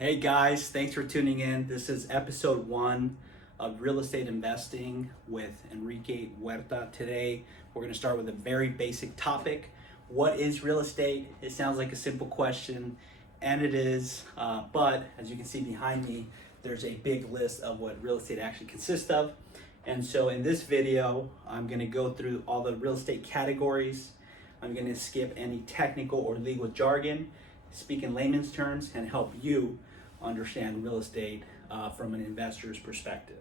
Hey guys, thanks for tuning in. This is episode 1 of Real Estate Investing with Enrique Huerta. Today, we're going to start with a very basic topic. What is real estate? It sounds like a simple question, and it is, but as you can see behind me, there's a big list of what real estate actually consists of. And so in this video, I'm going to go through all the real estate categories. I'm going to skip any technical or legal jargon, speak in layman's terms, and help you understand real estate from an investor's perspective.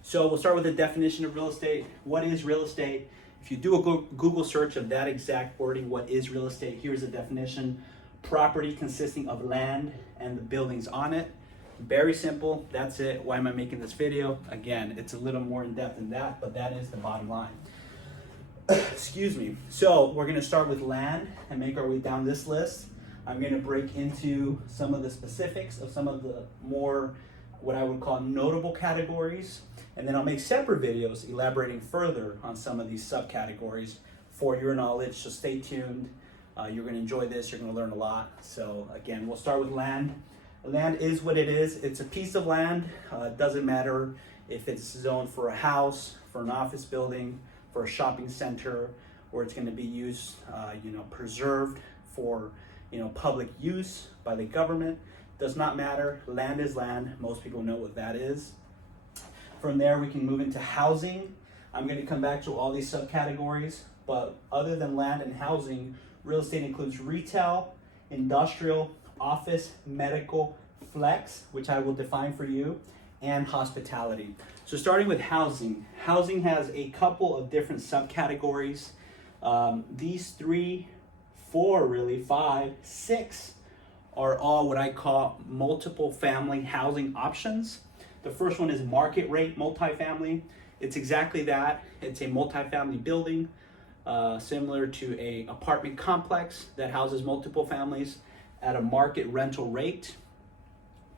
So we'll start with the definition of real estate. What is real estate? If you do a Google search of that exact wording, what is real estate? Here's a definition: property consisting of land and the buildings on it. Very simple, that's it. Why am I making this video? Again, it's a little more in depth than that, but that is the bottom line. Excuse me. So we're gonna start with land and make our way down this list. I'm going to break into some of the specifics of some of the more, what I would call, notable categories, and then I'll make separate videos elaborating further on some of these subcategories for your knowledge, so stay tuned. You're going to enjoy this, you're going to learn a lot. So again, we'll start with land. Land is what it is. It's a piece of land. It doesn't matter if it's zoned for a house, for an office building, for a shopping center, or it's going to be used, preserved for public use by the government. Does not matter. Land is land. Most people know what that is. From there, we can move into housing. I'm going to come back to all these subcategories, but other than land and housing, real estate includes retail, industrial, office, medical, flex, which I will define for you, and hospitality. So starting with housing. Housing has a couple of different subcategories. These 3, 4, really 5, 6 are all what I call multiple family housing options. The first one is market rate multifamily. It's exactly that. It's a multifamily building, similar to an apartment complex that houses multiple families at a market rental rate.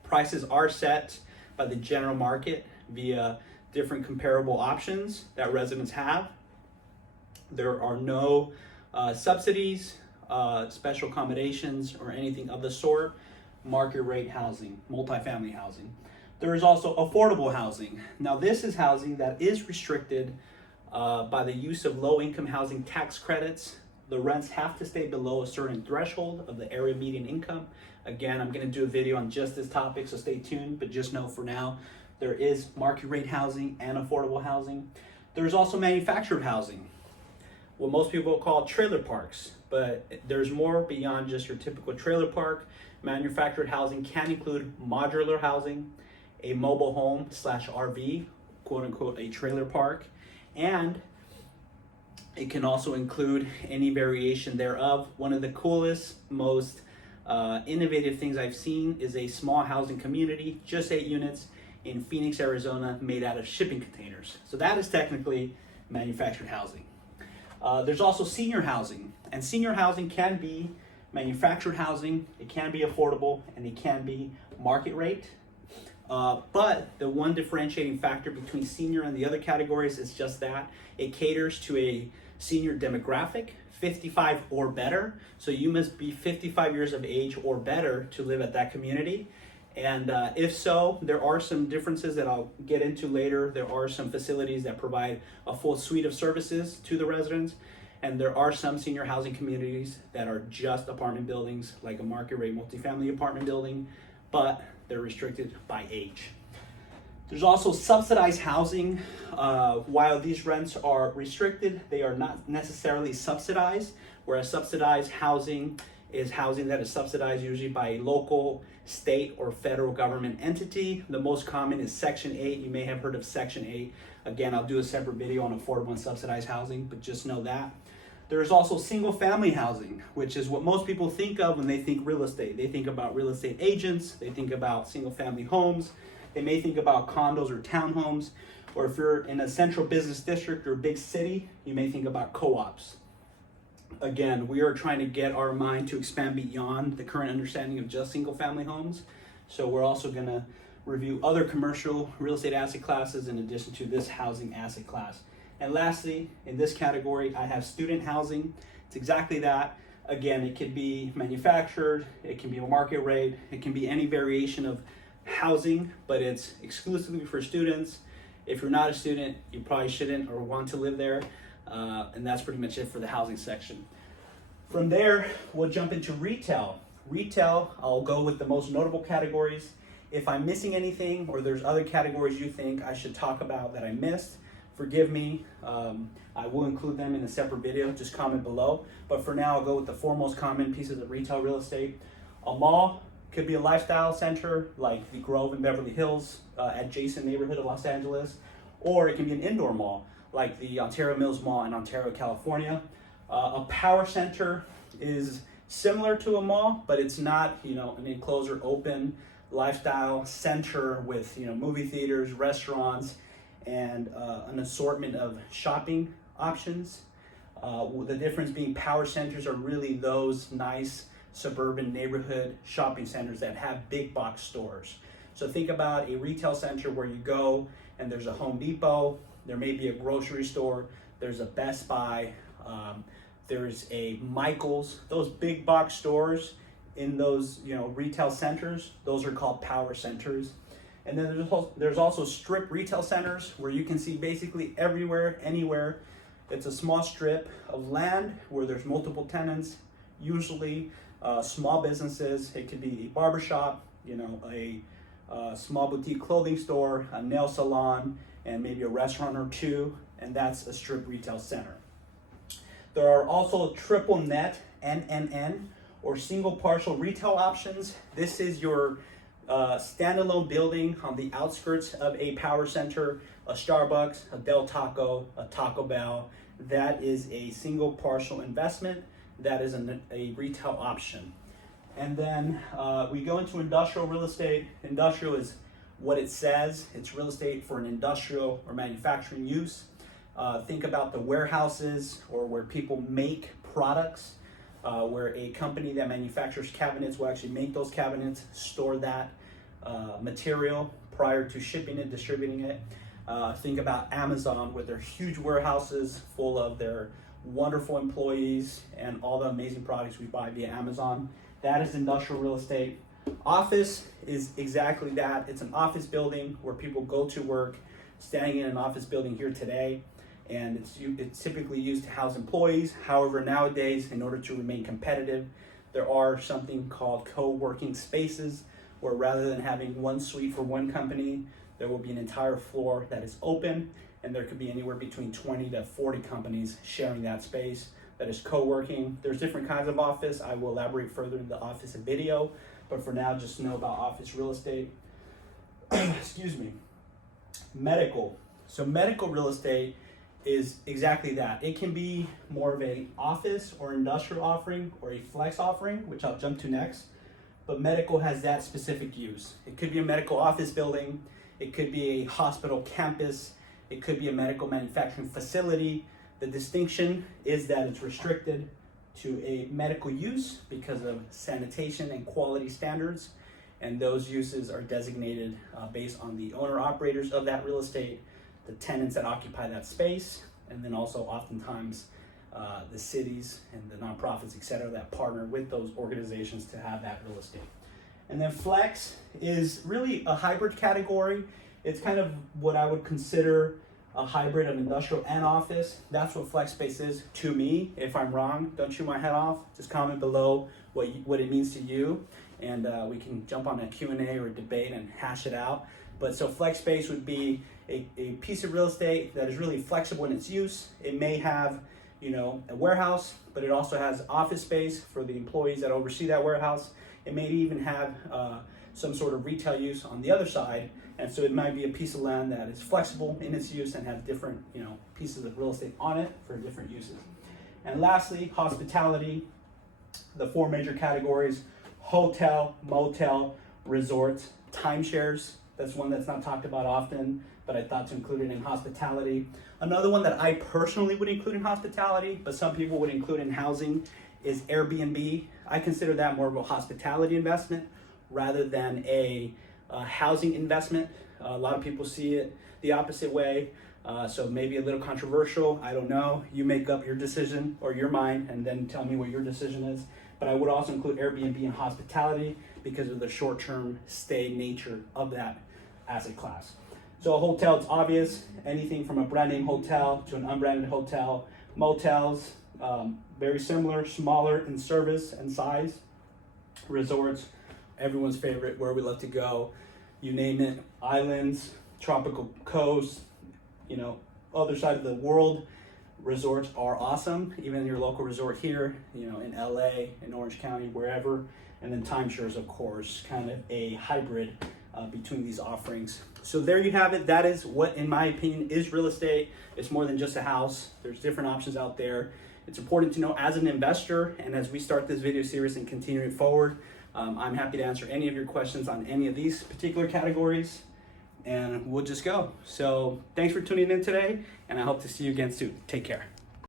Prices are set by the general market via different comparable options that residents have. There are no subsidies, special accommodations, or anything of the sort. Market rate housing, multifamily housing. There is also affordable housing. Now this is housing that is restricted by the use of low-income housing tax credits. The rents have to stay below a certain threshold of the area median income. Again, I'm going to do a video on just this topic, so stay tuned, but just know for now there is market rate housing and affordable housing. There's also manufactured housing, what most people call trailer parks, but there's more beyond just your typical trailer park. Manufactured housing can include modular housing, a mobile home / RV, quote unquote, a trailer park, and it can also include any variation thereof. One of the coolest, most innovative things I've seen is a small housing community, just 8 units in Phoenix, Arizona, made out of shipping containers. So that is technically manufactured housing. There's also senior housing, and senior housing can be manufactured housing, it can be affordable, and it can be market rate. But the one differentiating factor between senior and the other categories is just that it caters to a senior demographic, 55 or better. So you must be 55 years of age or better to live at that community. And if so, there are some differences that I'll get into later. There are some facilities that provide a full suite of services to the residents. And there are some senior housing communities that are just apartment buildings, like a market rate multifamily apartment building, but they're restricted by age. There's also subsidized housing. While these rents are restricted, they are not necessarily subsidized, whereas subsidized housing is housing that is subsidized usually by a local, state, or federal government entity. The most common is Section 8. You may have heard of Section 8. Again, I'll do a separate video on affordable and subsidized housing, but just know that. There's also single family housing, which is what most people think of when they think real estate. They think about real estate agents, they think about single family homes, they may think about condos or townhomes, or if you're in a central business district or big city, you may think about co-ops. Again, we are trying to get our mind to expand beyond the current understanding of just single family homes. So we're also going to review other commercial real estate asset classes in addition to this housing asset class. And lastly, in this category, I have student housing. It's exactly that. Again, it could be manufactured, it can be a market rate, it can be any variation of housing, but it's exclusively for students. If you're not a student, you probably shouldn't or want to live there. And that's pretty much it for the housing section. From there, we'll jump into retail. Retail, I'll go with the most notable categories. If I'm missing anything or there's other categories you think I should talk about that I missed, forgive me. I will include them in a separate video, just comment below. But for now, I'll go with the four most common pieces of retail real estate. A mall could be a lifestyle center like the Grove in Beverly Hills, adjacent neighborhood of Los Angeles, or it can be an indoor mall like the Ontario Mills Mall in Ontario, California. A power center is similar to a mall, but it's not, an enclosed or open lifestyle center with, movie theaters, restaurants, and an assortment of shopping options. The difference being power centers are really those nice suburban neighborhood shopping centers that have big box stores. So think about a retail center where you go and there's a Home Depot, there may be a grocery store, there's a Best Buy, there's a Michael's. Those big box stores in those retail centers, those are called power centers. And then there's also strip retail centers where you can see basically everywhere, anywhere. It's a small strip of land where there's multiple tenants, usually small businesses. It could be a barbershop, a small boutique clothing store, a nail salon, and maybe a restaurant or two, and that's a strip retail center. There are also triple net, NNN, or single partial retail options. This is your standalone building on the outskirts of a power center, a Starbucks, a Del Taco, a Taco Bell. That is a single partial investment. That is a retail option. And then we go into industrial real estate. Industrial is what it says. It's real estate for an industrial or manufacturing use. Think about the warehouses or where people make products, where a company that manufactures cabinets will actually make those cabinets, store that material prior to shipping it, distributing it. Think about Amazon with their huge warehouses full of their wonderful employees and all the amazing products we buy via Amazon. That is industrial real estate. Office is exactly that. It's an office building where people go to work, standing in an office building here today, and it's typically used to house employees. However, nowadays, in order to remain competitive, there are something called co-working spaces, where rather than having one suite for one company, there will be an entire floor that is open, and there could be anywhere between 20 to 40 companies sharing that space. That is co-working. There's different kinds of office. I will elaborate further in the office video, but for now, just know about office real estate. Excuse me. Medical. So medical real estate is exactly that. It can be more of a office or industrial offering or a flex offering, which I'll jump to next. But medical has that specific use. It could be a medical office building. It could be a hospital campus. It could be a medical manufacturing facility. The distinction is that it's restricted to a medical use because of sanitation and quality standards. And those uses are designated based on the owner-operators of that real estate, the tenants that occupy that space, and then also oftentimes the cities and the nonprofits, et cetera, that partner with those organizations to have that real estate. And then flex is really a hybrid category. It's kind of what I would consider a hybrid of industrial and office. That's what flex space is to me. If I'm wrong, don't chew my head off. Just comment below what it means to you, and we can jump on a Q&A or a debate and hash it out. But so flex space would be a piece of real estate that is really flexible in its use. It may have a warehouse, but it also has office space for the employees that oversee that warehouse. It may even have some sort of retail use on the other side. And so it might be a piece of land that is flexible in its use and has different, pieces of real estate on it for different uses. And lastly, hospitality, the four major categories: hotel, motel, resorts, timeshares. That's one that's not talked about often, but I thought to include it in hospitality. Another one that I personally would include in hospitality, but some people would include in housing, is Airbnb. I consider that more of a hospitality investment rather than a housing investment. A lot of people see it the opposite way. So maybe a little controversial, I don't know. You make up your decision or your mind and then tell me what your decision is. But I would also include Airbnb and hospitality because of the short-term stay nature of that asset class. So a hotel, it's obvious, anything from a brand name hotel to an unbranded hotel. Motels, very similar, smaller in service and size. Resorts, everyone's favorite, where we love to go. You name it, islands, tropical coast, other side of the world. Resorts are awesome, even your local resort here, in LA, in Orange County, wherever. And then timeshares, of course, kind of a hybrid between these offerings. So there you have it. That is what, in my opinion, is real estate. It's more than just a house. There's different options out there. It's important to know as an investor, and as we start this video series and continue it forward, I'm happy to answer any of your questions on any of these particular categories, and we'll just go. So thanks for tuning in today, and I hope to see you again soon. Take care.